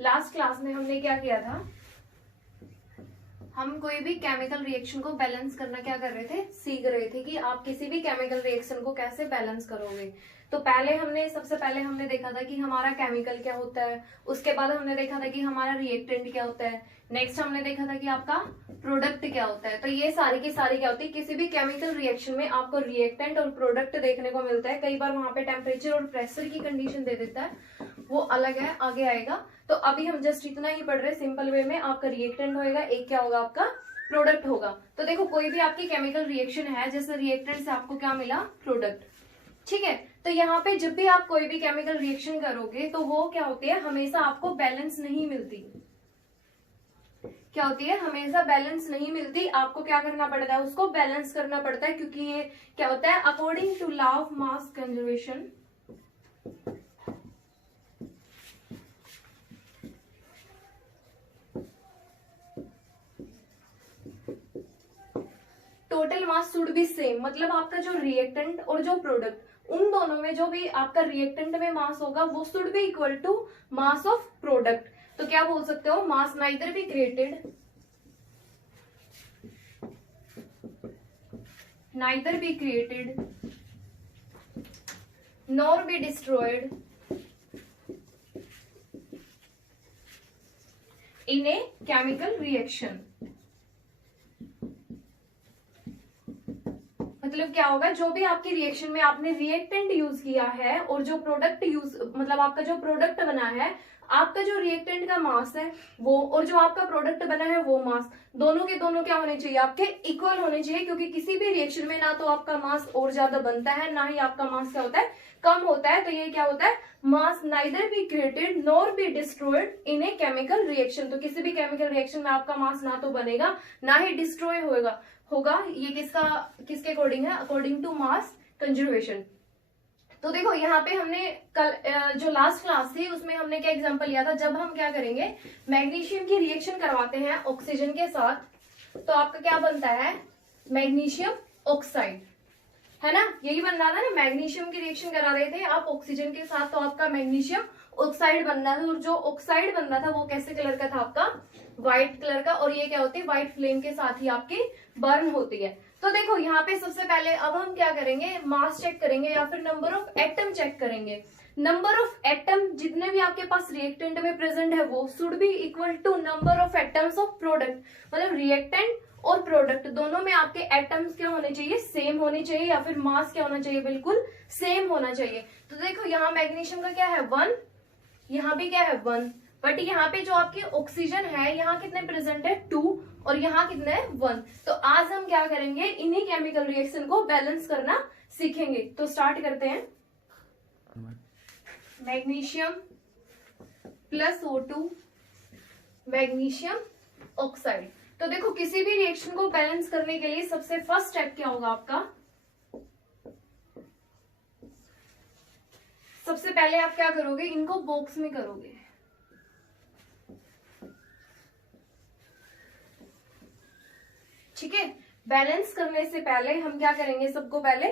Last class में हमने क्या किया था, हम कोई भी केमिकल रिएक्शन को बैलेंस करना क्या कर रहे थे, सीख रहे थे कि आप किसी भी केमिकल रिएक्शन को कैसे बैलेंस करोगे। तो सबसे पहले हमने देखा था कि हमारा केमिकल क्या होता है, उसके बाद हमने देखा था कि हमारा रिएक्टेंट क्या होता है, नेक्स्ट हमने देखा था कि आपका प्रोडक्ट क्या होता है। तो ये सारी की सारी क्या होती है, किसी भी केमिकल रिएक्शन में आपको रिएक्टेंट और प्रोडक्ट देखने को मिलता है। कई बार वहां पे टेम्परेचर और प्रेशर की कंडीशन दे देता है, वो अलग है, आगे आएगा। तो अभी हम जस्ट इतना ही पढ़ रहे हैं सिंपल वे में। आपका रिएक्टेंट होएगा, एक क्या होगा आपका प्रोडक्ट होगा। तो देखो कोई भी आपकी केमिकल रिएक्शन है, जैसे रिएक्टेंट से आपको क्या मिला, प्रोडक्ट, ठीक है। तो यहाँ पे जब भी आप कोई भी केमिकल रिएक्शन करोगे तो वो क्या होती है, हमेशा आपको बैलेंस नहीं मिलती। क्या होती है, हमेशा बैलेंस नहीं मिलती। आपको क्या करना पड़ता है, उसको बैलेंस करना पड़ता है, क्योंकि ये क्या होता है, according to law of mass conservation, total mass should be same. मतलब आपका जो रिएक्टेंट और जो प्रोडक्ट, उन दोनों में जो भी आपका रिएक्टेंट में मास होगा वो should be equal to mass of product. तो क्या बोल सकते हो, mass neither be created, neither be created nor be destroyed in a chemical reaction. मतलब क्या होगा, जो भी आपकी रिएक्शन में आपने रिएक्टेंट यूज किया है और जो प्रोडक्ट यूज, मतलब आपका जो प्रोडक्ट बना है, आपका जो रिएक्टेंट का मास है वो, और जो आपका प्रोडक्ट बना है वो मास, दोनों के दोनों क्या होने चाहिए, आपके इक्वल होने चाहिए। क्योंकि किसी भी रिएक्शन में ना तो आपका मास और ज्यादा बनता है, ना ही आपका मास क्या होता है, कम होता है। तो ये क्या होता है, मास neither be created nor be destroyed in a chemical reaction. तो किसी भी केमिकल रिएक्शन में आपका मास ना तो बनेगा ना ही डिस्ट्रॉय होगा। ये किसके अकॉर्डिंग है, अकॉर्डिंग टू मास कंजर्वेशन। तो देखो यहाँ पे हमने कल जो लास्ट क्लास थी उसमें हमने क्या एग्जांपल लिया था, जब हम क्या करेंगे, मैग्नीशियम की रिएक्शन करवाते हैं ऑक्सीजन के साथ, तो आपका क्या बनता है, मैग्नीशियम ऑक्साइड, है ना। यही बन रहा था ना, मैग्नीशियम की रिएक्शन करा रहे थे आप ऑक्सीजन के साथ, तो आपका मैग्नीशियम ऑक्साइड बन रहा था। और जो ऑक्साइड बन रहा था वो कैसे कलर का था, आपका व्हाइट कलर का। और ये क्या होती है, व्हाइट फ्लेम के साथ ही आपकी बर्न होती है। तो देखो यहाँ पे सबसे पहले अब हम क्या करेंगे, मास चेक करेंगे या फिर नंबर ऑफ एटम चेक करेंगे। नंबर ऑफ एटम जितने भी आपके पास रिएक्टेंट में प्रेजेंट है वो should be equal to number of atoms of product. मतलब रिएक्टेंट और प्रोडक्ट दोनों में आपके एटम्स क्या होने चाहिए, सेम होने चाहिए, या फिर मास क्या होना चाहिए, बिल्कुल सेम होना चाहिए। तो देखो यहाँ मैग्नीशियम का क्या है 1, यहाँ भी क्या है 1, बट यहाँ पे जो आपकी ऑक्सीजन है यहाँ कितने प्रेजेंट है 2, और यहाँ कितने है 1। तो आज हम क्या करेंगे, इन्हीं केमिकल रिएक्शन को बैलेंस करना सीखेंगे। तो स्टार्ट करते हैं। Magnesium plus O2, magnesium oxide. तो देखो किसी भी रिएक्शन को बैलेंस करने के लिए सबसे फर्स्ट स्टेप क्या होगा आपका, सबसे पहले आप क्या करोगे, इनको बॉक्स में करोगे। ठीक है, बैलेंस करने से पहले हम क्या करेंगे, सबको पहले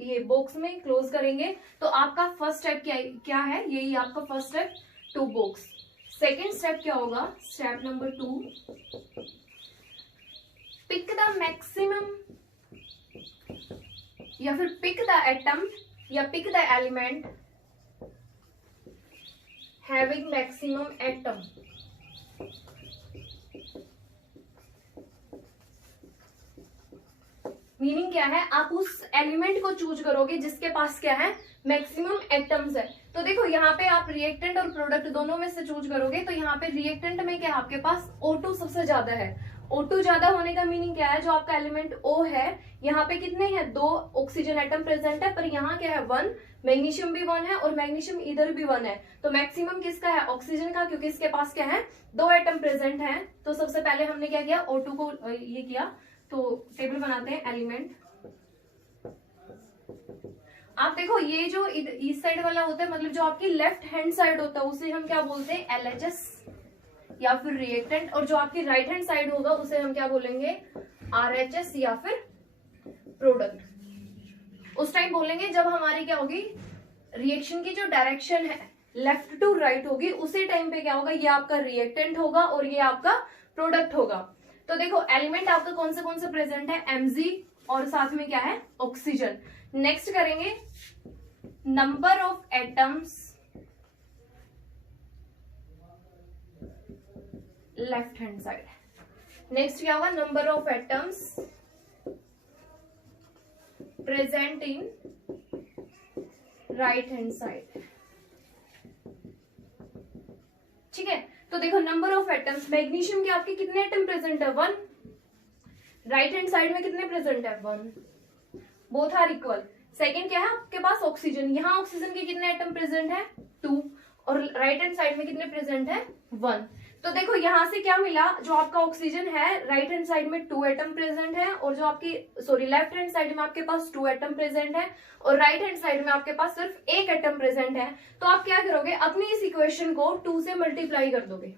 ये बॉक्स में क्लोज करेंगे। तो आपका फर्स्ट स्टेप क्या है, यही आपका first step, to box. Second step क्या होगा, step number 2, pick the maximum, या फिर पिक द एटम, या pick the element having maximum atom. Meaning क्या है, आप उस एलिमेंट को चूज करोगे जिसके पास क्या है, मैक्सिमम एटम्स है। तो देखो यहाँ पे आप रिएक्टेंट और प्रोडक्ट दोनों में से चूज करोगे। तो यहाँ पे रिएक्टेंट में क्या है, आपके पास O2 सबसे ज्यादा है। O2 ज्यादा होने का मीनिंग क्या है, जो आपका एलिमेंट O है, यहाँ पे कितने हैं, 2 ऑक्सीजन एटम प्रेजेंट है, पर यहाँ क्या है 1, मैग्नीशियम भी 1 है और मैग्नीशियम इधर भी 1 है। तो मैक्सिमम किसका है, ऑक्सीजन का, क्योंकि इसके पास क्या है, 2 एटम प्रेजेंट है। तो सबसे पहले हमने क्या किया, O2 को ये किया। तो टेबल बनाते हैं, एलिमेंट। आप देखो ये जो इस साइड वाला होता है, मतलब जो आपकी लेफ्ट हैंड साइड होता है, उसे हम क्या बोलते हैं, LHS, या फिर रिएक्टेंट, और जो आपकी राइट हैंड साइड होगा उसे हम क्या बोलेंगे, RHS या फिर प्रोडक्ट। उस टाइम बोलेंगे जब हमारी क्या होगी, रिएक्शन की जो डायरेक्शन है लेफ्ट टू राइट होगी, उसी टाइम पे क्या होगा, ये आपका रिएक्टेंट होगा और ये आपका प्रोडक्ट होगा। तो देखो एलिमेंट आपका कौन से प्रेजेंट है, Mg और साथ में क्या है, ऑक्सीजन। नेक्स्ट करेंगे number of atoms left hand side. Next क्या होगा, number of atoms present in right hand side. ठीक है, तो देखो नंबर ऑफ एटम्स, मैग्नीशियम के आपके कितने एटम प्रेजेंट है, 1। राइट हैंड साइड में कितने प्रेजेंट है, 1, बोथ आर इक्वल। सेकेंड क्या है आपके पास, ऑक्सीजन, यहाँ ऑक्सीजन के कितने एटम प्रेजेंट है, 2, और राइट हैंड साइड में कितने प्रेजेंट है, 1। तो देखो यहां से क्या मिला, जो आपका ऑक्सीजन है राइट हैंड साइड में 2 एटम प्रेजेंट है, और जो आपकी लेफ्ट हैंड साइड में आपके पास 2 एटम प्रेजेंट है, और राइट हैंड साइड में आपके पास सिर्फ 1 एटम प्रेजेंट है। तो आप क्या करोगे, अपनी इस इक्वेशन को 2 से मल्टीप्लाई कर दोगे।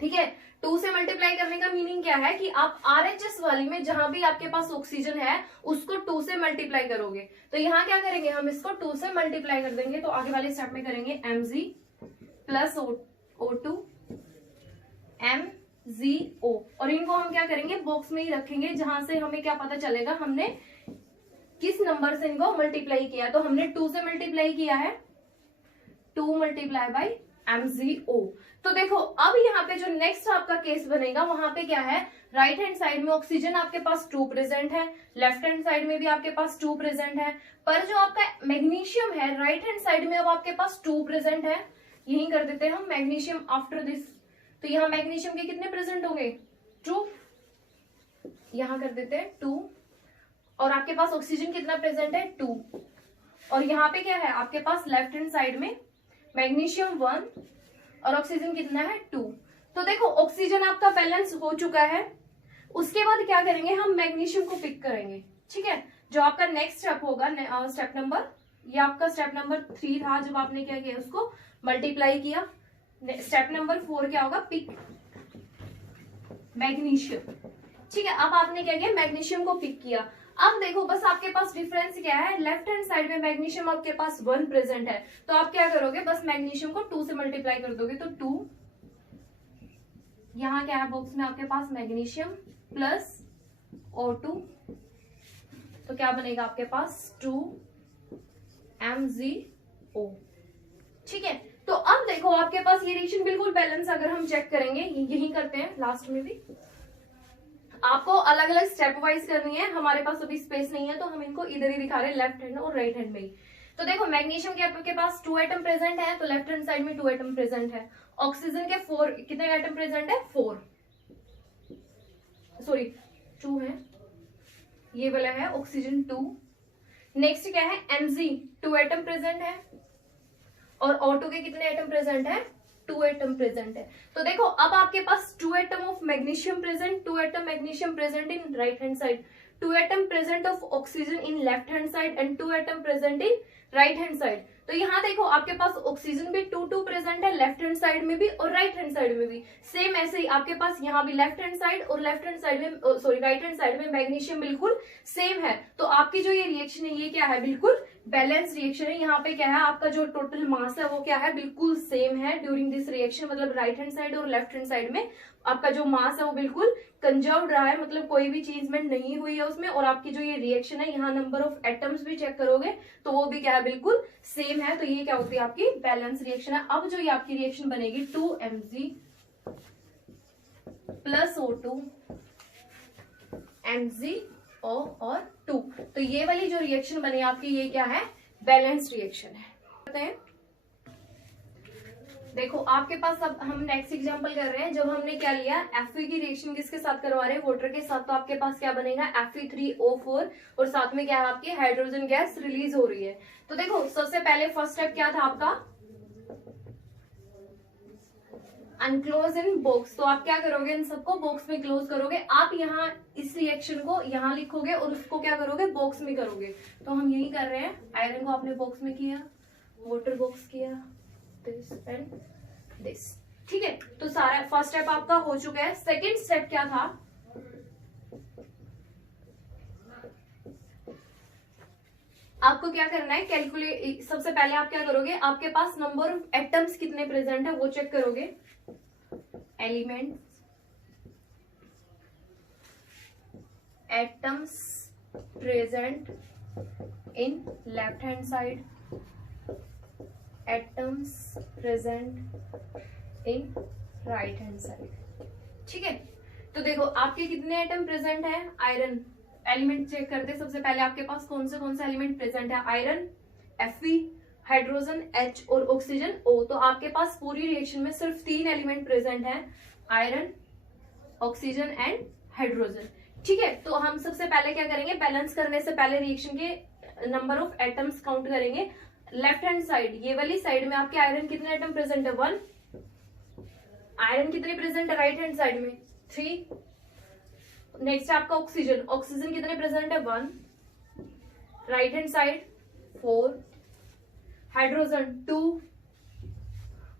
ठीक है, 2 से मल्टीप्लाई करने का मीनिंग क्या है कि आप RHS वाली में जहां भी आपके पास ऑक्सीजन है उसको 2 से मल्टीप्लाई करोगे। तो यहाँ क्या करेंगे, हम इसको 2 से मल्टीप्लाई कर देंगे। तो आगे वाले स्टेप में करेंगे Mg प्लस O2 MgO, और इनको हम क्या करेंगे, बॉक्स में ही रखेंगे, जहां से हमें क्या पता चलेगा हमने किस नंबर से इनको मल्टीप्लाई किया। तो हमने 2 से मल्टीप्लाई किया है, 2 मल्टीप्लाई बाई MgO। तो देखो अब यहाँ पे जो नेक्स्ट आपका केस बनेगा, वहां पे क्या है, राइट हैंड साइड में ऑक्सीजन आपके पास 2 प्रेजेंट है, लेफ्ट हैंड साइड में भी आपके पास 2 प्रेजेंट है, पर जो आपका मैग्नीशियम है राइट हैंड साइड में अब आपके पास 2 प्रेजेंट है। यही कर देते हैं हम मैग्नीशियम आफ्टर दिस। तो यहाँ मैग्नीशियम के कितने प्रेजेंट होंगे, 2, यहां कर देते हैं 2, और आपके पास ऑक्सीजन कितना प्रेजेंट है, 2, और यहाँ पे क्या है आपके पास लेफ्ट हैंड साइड में मैग्नीशियम 1 और ऑक्सीजन कितना है, 2। तो देखो ऑक्सीजन आपका बैलेंस हो चुका है। उसके बाद क्या करेंगे, हम मैग्नीशियम को पिक करेंगे। ठीक है, जो आपका नेक्स्ट स्टेप होगा, स्टेप नंबर, ये आपका स्टेप नंबर 3 था, जब आपने क्या किया, उसको मल्टीप्लाई किया। स्टेप नंबर 4 क्या होगा, पिक मैग्नीशियम। ठीक है, अब आपने क्या किया, मैग्नीशियम को पिक किया। अब देखो बस आपके पास डिफरेंस क्या है, लेफ्ट हैंड साइड में मैग्नीशियम आपके पास 1 प्रेजेंट है, तो आप क्या करोगे, बस मैग्नीशियम को 2 से मल्टीप्लाई कर दोगे। तो 2, यहाँ क्या है बॉक्स में आपके पास मैग्नीशियम प्लस O2, तो क्या बनेगा आपके पास 2 MgO। ठीक है, तो अब देखो आपके पास ये रिएक्शन बिल्कुल बैलेंस, अगर हम चेक करेंगे, यही करते हैं लास्ट में भी, आपको अलग अलग स्टेप वाइज करनी है। हमारे पास अभी स्पेस नहीं है तो हम इनको इधर ही दिखा रहे हैं, लेफ्ट हैंड और राइट हैंड में ही। तो देखो मैग्नीशियम के आपके पास 2 एटम प्रेजेंट है, तो लेफ्ट हैंड साइड में 2 एटम प्रेजेंट है। ऑक्सीजन के 4 कितने एटम प्रेजेंट है, 4, सॉरी 2 है, ये वाला है ऑक्सीजन 2। नेक्स्ट क्या है, Mg 2 एटम प्रेजेंट है, और O2 के कितने एटम प्रेजेंट है, 2 एटम प्रेजेंट है। तो देखो अब आपके पास 2 atom of magnesium present, 2 atom magnesium present in right hand side, 2 atom present of oxygen in left hand side and 2 atom present in right hand side. तो यहाँ देखो आपके पास ऑक्सीजन भी 2 प्रेजेंट है, लेफ्ट हैंड साइड में भी और right hand side में भी। सेम ऐसे ही आपके पास यहाँ भी लेफ्ट हैंड साइड और लेफ्ट हैंड साइड में, सॉरी राइट हैंड साइड में मैग्नीशियम बिल्कुल सेम है। तो आपकी जो ये रिएक्शन है, ये क्या है, बिल्कुल बैलेंस रिएक्शन है। यहाँ पे क्या है, आपका जो टोटल मास है वो क्या है, बिल्कुल सेम है ड्यूरिंग दिस रिएक्शन। मतलब राइट हैंड साइड और लेफ्ट हैंड साइड में आपका जो मास है वो बिल्कुल कंजर्व रहा है, मतलब कोई भी चेंजमेंट नहीं हुई है उसमें। और आपकी जो ये रिएक्शन है, यहाँ नंबर ऑफ एटम्स भी चेक करोगे तो वो भी क्या है, बिल्कुल सेम है। तो ये क्या होती है, आपकी बैलेंस रिएक्शन है। अब जो ये आपकी रिएक्शन बनेगी 2Mg प्लस O2 MgO और 2, तो ये वाली जो रिएक्शन बनी आपकी, ये क्या है, बैलेंस रिएक्शन है। देखो आपके पास अब हम नेक्स्ट एग्जांपल कर रहे हैं। जब हमने क्या लिया, Fe की रिएक्शन किसके साथ करवा रहे हैं, वाटर के साथ, तो आपके पास क्या बनेगा, Fe3O4, और साथ में क्या है, आपकी हाइड्रोजन गैस रिलीज हो रही है। तो देखो सबसे पहले फर्स्ट स्टेप क्या था आपका, अनक्लोज इन बॉक्स। तो आप क्या करोगे, इन सबको बॉक्स में क्लोज करोगे। आप यहाँ इस रिएक्शन को यहाँ लिखोगे और उसको क्या करोगे, बॉक्स में करोगे। तो हम यही कर रहे हैं, आयरन को आपने बॉक्स में किया, वाटर बॉक्स किया, दिस एंड दिस। ठीक है, तो सारा फर्स्ट स्टेप आपका हो चुका है। सेकेंड स्टेप क्या था, आपको क्या करना है, कैलकुलेट, सबसे पहले आप क्या करोगे, आपके पास नंबर ऑफ एटम्स कितने प्रेजेंट है वो चेक करोगे। Element atoms present in left hand side, atoms present in right hand side. ठीक है, तो देखो आपके कितने एटम प्रेजेंट है, आयरन एलिमेंट चेक करते, सबसे पहले आपके पास कौन सा एलिमेंट प्रेजेंट है, आयरन, Fe, हाइड्रोजन H और ऑक्सीजन O। तो आपके पास पूरी रिएक्शन में सिर्फ 3 एलिमेंट प्रेजेंट हैं, आयरन, ऑक्सीजन एंड हाइड्रोजन। ठीक है, तो हम सबसे पहले क्या करेंगे, बैलेंस करने से पहले रिएक्शन के नंबर ऑफ एटम्स काउंट करेंगे। लेफ्ट हैंड साइड, ये वाली साइड में आपके आयरन कितने एटम प्रेजेंट है, 1। आयरन कितने प्रेजेंट है राइट हैंड साइड में, 3। नेक्स्ट आपका ऑक्सीजन, ऑक्सीजन कितने प्रेजेंट है, 1। राइट हैंड साइड 4, हाइड्रोजन 2,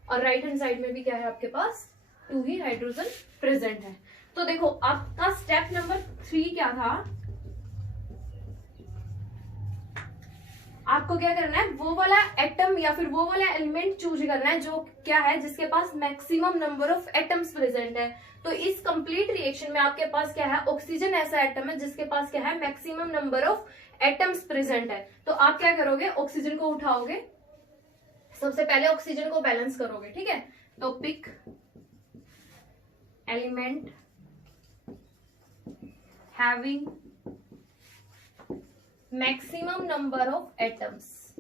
और राइट हैंड साइड में भी क्या है आपके पास 2 ही हाइड्रोजन प्रेजेंट है। तो देखो आपका स्टेप नंबर 3 क्या था, आपको क्या करना है, वो वाला एटम या फिर वो वाला एलिमेंट चूज करना है जो क्या है, जिसके पास maximum number of atoms present है। तो इस कंप्लीट रिएक्शन में आपके पास क्या है, ऑक्सीजन ऐसा एटम है जिसके पास क्या है, maximum number of atoms present है। तो आप क्या करोगे, ऑक्सीजन को उठाओगे, सबसे पहले ऑक्सीजन को बैलेंस करोगे। ठीक है, तो pick element having maximum number of atoms.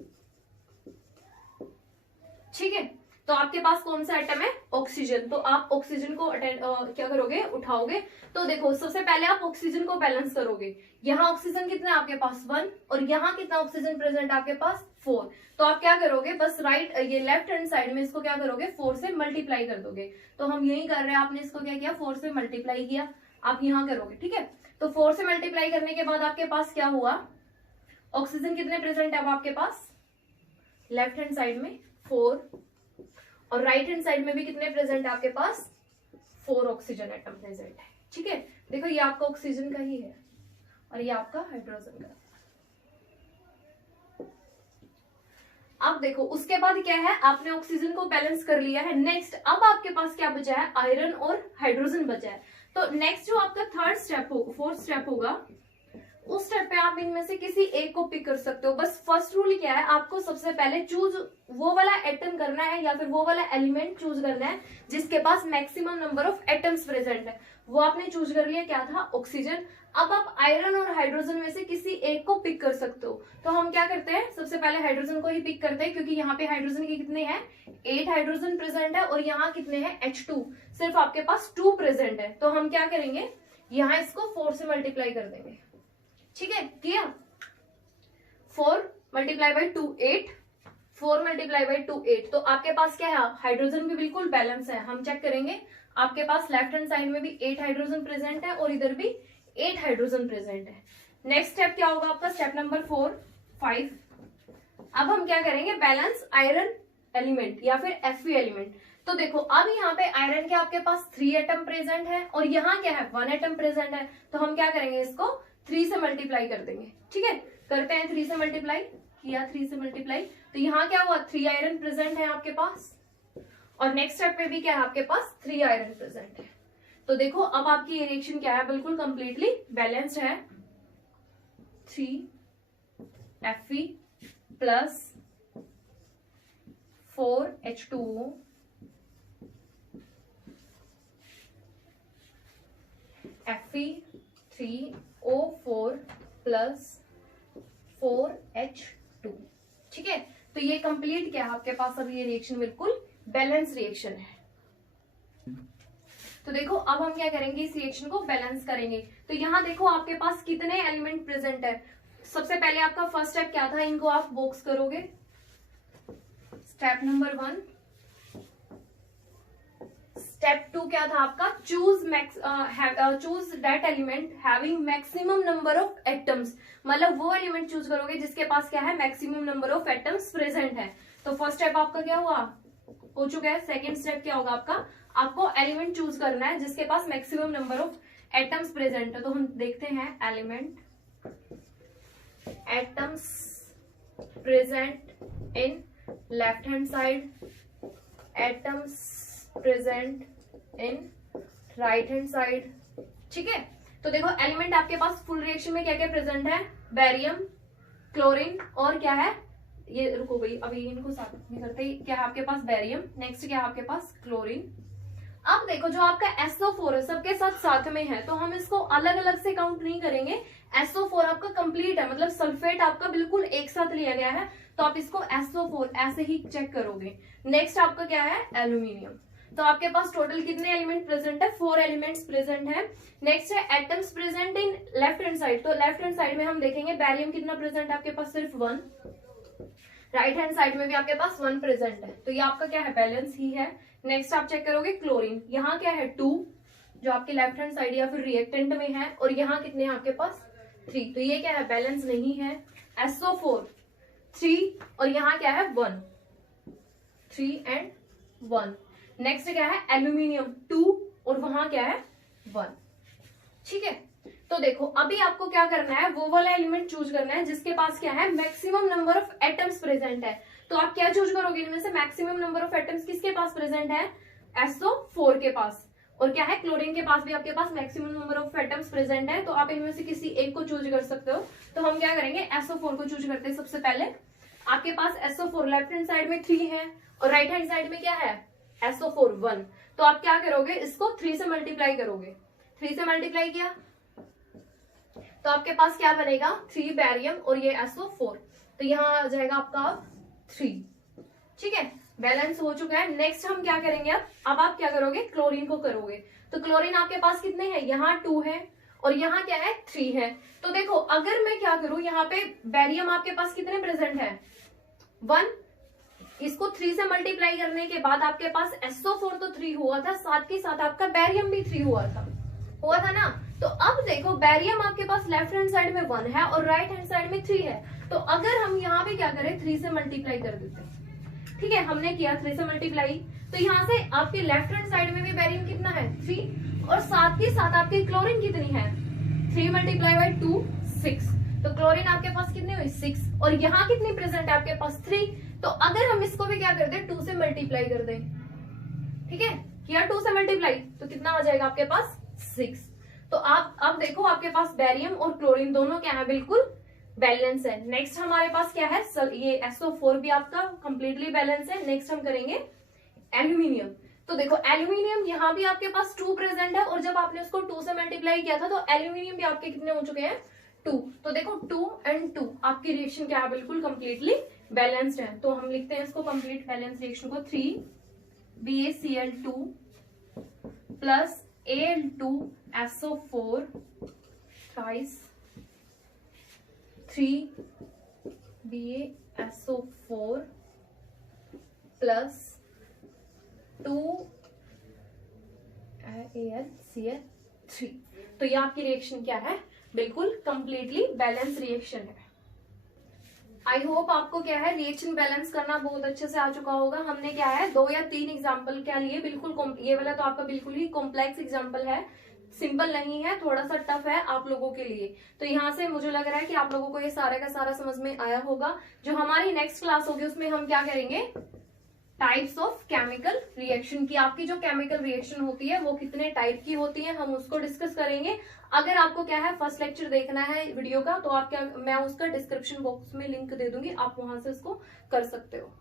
ठीक है, तो आपके पास कौन सा एटम है, ऑक्सीजन। तो आप ऑक्सीजन को क्या करोगे, उठाओगे। तो देखो सबसे पहले आप ऑक्सीजन को बैलेंस करोगे, यहाँ ऑक्सीजन कितना है आपके पास 1, और यहाँ कितना ऑक्सीजन प्रेजेंट है आपके पास 4। तो आप क्या करोगे, बस राइट ये लेफ्ट हैंड साइड में इसको क्या करोगे, 4 से मल्टीप्लाई कर दोगे। तो हम यही कर रहे हैं, आपने इसको क्या किया, 4 से मल्टीप्लाई किया, आप यहाँ करोगे। ठीक है, तो 4 से मल्टीप्लाई करने के बाद आपके पास क्या हुआ, ऑक्सीजन कितने प्रेजेंट है अब आपके पास, लेफ्ट हैंड साइड में 4, और राइट हैंड साइड में भी कितने प्रेजेंट है आपके पास, 4 ऑक्सीजन एटम प्रेजेंट है। ठीक है, देखो ये आपका ऑक्सीजन का ही है और ये आपका हाइड्रोजन का। अब देखो उसके बाद क्या है, आपने ऑक्सीजन को बैलेंस कर लिया है। नेक्स्ट अब आपके पास क्या बचा है, आयरन और हाइड्रोजन बचा है। तो नेक्स्ट जो आपका फोर्थ स्टेप होगा, उस स्टेप पे आप इनमें से किसी एक को पिक कर सकते हो। बस फर्स्ट रूल क्या है, आपको सबसे पहले चूज वो वाला एटम करना है या फिर वो वाला एलिमेंट चूज करना है जिसके पास maximum number of atoms present है। वो आपने चूज कर लिया, क्या था, ऑक्सीजन। अब आप आयरन और हाइड्रोजन में से किसी एक को पिक कर सकते हो। तो हम क्या करते हैं, सबसे पहले हाइड्रोजन को ही पिक करते हैं, क्योंकि यहाँ पे हाइड्रोजन के कितने हैं, 8 हाइड्रोजन प्रेजेंट है, और यहाँ कितने हैं, H2 सिर्फ आपके पास 2 प्रेजेंट है। तो हम क्या करेंगे, यहाँ इसको 4 से मल्टीप्लाई कर देंगे। ठीक है, किया, 4 मल्टीप्लाई बाई 2 8, 4 मल्टीप्लाई बाई 2 8। तो आपके पास क्या है, हाइड्रोजन भी बिल्कुल बैलेंस है। हम चेक करेंगे, आपके पास लेफ्ट हैंड साइड में भी 8 हाइड्रोजन प्रेजेंट है और इधर भी 8 हाइड्रोजन प्रेजेंट है। नेक्स्ट स्टेप क्या होगा आपका, स्टेप नंबर 5। अब हम क्या करेंगे, बैलेंस आयरन एलिमेंट या फिर Fe एलिमेंट। तो देखो अब यहाँ पे आयरन के आपके पास 3 एटम प्रेजेंट है और यहाँ क्या है, 1 एटम प्रेजेंट है। तो हम क्या करेंगे, इसको 3 से मल्टीप्लाई कर देंगे। ठीक है, करते हैं 3 से मल्टीप्लाई, किया 3 से मल्टीप्लाई, तो यहाँ क्या हुआ, 3 आयरन प्रेजेंट है आपके पास, और नेक्स्ट स्टेप पे भी क्या है आपके पास, 3 आयरन प्रेजेंट है। तो देखो अब आपकी ये रिएक्शन क्या है, बिल्कुल कंप्लीटली बैलेंस्ड है। 3 Fe plus 4 H2O Fe3O4 plus 4H2। ठीक है, तो ये कंप्लीट क्या है आपके पास, अब ये रिएक्शन बिल्कुल बैलेंस रिएक्शन है। तो देखो अब हम क्या करेंगे, इस रिएक्शन को बैलेंस करेंगे। तो यहाँ देखो आपके पास कितने एलिमेंट प्रेजेंट है। सबसे पहले आपका फर्स्ट स्टेप क्या था, इनको आप बॉक्स करोगे। Step number 1। स्टेप 2 क्या था आपका, choose that element having maximum number of atoms, मतलब वो एलिमेंट चूज करोगे जिसके पास क्या है, maximum number of atoms present है। तो फर्स्ट स्टेप आपका क्या हुआ, हो चुका है। सेकेंड स्टेप क्या होगा आपका, आपको एलिमेंट चूज करना है जिसके पास maximum number of atoms present है। तो हम देखते हैं element atoms present in left hand side, atoms present in right hand side. ठीक है, तो देखो एलिमेंट आपके पास फुल रिएक्शन में क्या क्या प्रेजेंट है, बेरियम, क्लोरीन और क्या है, ये रुको भाई अभी इनको साथ में करते हैं। क्या है आपके पास बेरियम, नेक्स्ट क्या है आपके पास क्लोरीन। अब देखो जो आपका SO4 है सबके साथ साथ में है, तो हम इसको अलग अलग से काउंट नहीं करेंगे। SO4 आपका कंप्लीट है, मतलब सल्फेट आपका बिल्कुल एक साथ लिया गया है, तो आप इसको SO4 ऐसे ही चेक करोगे। नेक्स्ट आपका क्या है, एल्यूमिनियम। तो आपके पास टोटल कितने एलिमेंट प्रेजेंट है, 4 एलिमेंट्स प्रेजेंट है। नेक्स्ट है atoms present in left hand side, तो लेफ्ट हैंड साइड में हम देखेंगे बेरियम कितना प्रेजेंट है आपके पास, सिर्फ 1। राइट हैंड साइड में भी आपके पास 1 प्रेजेंट है, तो ये आपका क्या है, बैलेंस ही है। नेक्स्ट आप चेक करोगे क्लोरीन, यहाँ क्या है 2 जो आपके लेफ्ट हैंड साइड या फिर रिएक्टेंट में है, और यहाँ कितने हैं आपके पास 3, तो ये क्या है, बैलेंस नहीं है। SO4 3 और यहाँ क्या है 1, 3 and 1। नेक्स्ट क्या है एल्यूमिनियम 2 और वहां क्या है 1। ठीक है, तो देखो अभी आपको क्या करना है, वो वाला एलिमेंट चूज करना है जिसके पास क्या है, maximum number of atoms present है। तो आप क्या चूज करोगे, इनमें से मैक्सिमम नंबर ऑफ एटम्स किसके पास प्रेजेंट है, SO4 के पास। और क्या है, क्लोरीन के पास भी आपके पास maximum number of atoms present है, तो आप इनमें से किसी एक को चूज कर सकते हो। तो हम क्या करेंगे, SO4 को चूज करते हैं सबसे पहले। आपके पास SO4 लेफ्ट हैंड साइड में 3 है और राइट हैंड साइड में क्या है, SO4 1। तो आप क्या करोगे, इसको 3 से मल्टीप्लाई करोगे। 3 से मल्टीप्लाई किया तो आपके पास क्या बनेगा, 3 बेरियम और ये SO4, तो यहाँ आ जाएगा आपका 3। ठीक है, बैलेंस हो चुका है। नेक्स्ट हम क्या करेंगे, अब आप क्या करोगे, क्लोरीन को करोगे। तो क्लोरीन आपके पास कितने हैं, यहाँ 2 है और यहाँ क्या है 3 है। तो देखो अगर मैं क्या करूं, यहाँ पे बेरियम आपके पास कितने प्रेजेंट है, 1। इसको 3 से मल्टीप्लाई करने के बाद आपके पास SO4 तो 3 हुआ था, साथ के साथ आपका बेरियम भी 3 हुआ था ना। तो अब देखो बेरियम आपके पास लेफ्ट हैंड साइड में 1 है और राइट हैंड साइड में 3 है। तो अगर हम यहाँ पे क्या करें, 3 से मल्टीप्लाई कर देते। ठीक है, हमने किया 3 से मल्टीप्लाई, तो यहाँ से आपके लेफ्ट हैंड साइड में भी बेरियम कितना है 3 और साथ के साथ आपकी क्लोरीन कितनी है, 3 मल्टीप्लाई बाई 2 6। तो क्लोरीन आपके पास कितनी हुई 6 और यहाँ कितनी प्रेजेंट है आपके पास 3। तो अगर हम इसको भी क्या कर दें, 2 से मल्टीप्लाई कर दें। ठीक है, किया 2 से मल्टीप्लाई तो कितना आ जाएगा आपके पास 6। तो आप अब देखो आपके पास बेरियम और क्लोरीन दोनों क्या है, बिल्कुल बैलेंस है। नेक्स्ट हमारे पास क्या है, ये SO4 भी आपका कंप्लीटली बैलेंस है। नेक्स्ट हम करेंगे एल्यूमिनियम। तो देखो एल्यूमिनियम यहाँ भी आपके पास 2 प्रेजेंट है और जब आपने उसको 2 से मल्टीप्लाई किया था तो एल्यूमिनियम भी आपके कितने हो चुके हैं 2। तो देखो 2 and 2 आपकी रिएक्शन क्या है, बिल्कुल कंप्लीटली बैलेंस्ड है। तो हम लिखते हैं इसको कंप्लीट बैलेंस रिएक्शन को, 3 BaCl2 plus Al2SO4 thrice 3 BaSO4 plus 2 AlCl3। तो ये आपकी रिएक्शन क्या है, बिल्कुल कंप्लीटली बैलेंस रिएक्शन है। आई होप आपको क्या है, रिएक्शन बैलेंस करना बहुत अच्छे से आ चुका होगा। हमने क्या है 2 या 3 एग्जाम्पल क्या लिए, बिल्कुल ये वाला तो आपका बिल्कुल ही कॉम्प्लेक्स एग्जाम्पल है, सिंपल नहीं है, थोड़ा सा टफ है आप लोगों के लिए। तो यहाँ से मुझे लग रहा है कि आप लोगों को ये सारा का सारा समझ में आया होगा। जो हमारी नेक्स्ट क्लास होगी उसमें हम क्या करेंगे, टाइप्स ऑफ केमिकल रिएक्शन की, आपकी जो केमिकल रिएक्शन होती है वो कितने टाइप की होती है, हम उसको डिस्कस करेंगे। अगर आपको क्या है फर्स्ट लेक्चर देखना है वीडियो का, तो आप क्या, मैं उसका डिस्क्रिप्शन बॉक्स में लिंक दे दूंगी, आप वहां से उसको कर सकते हो।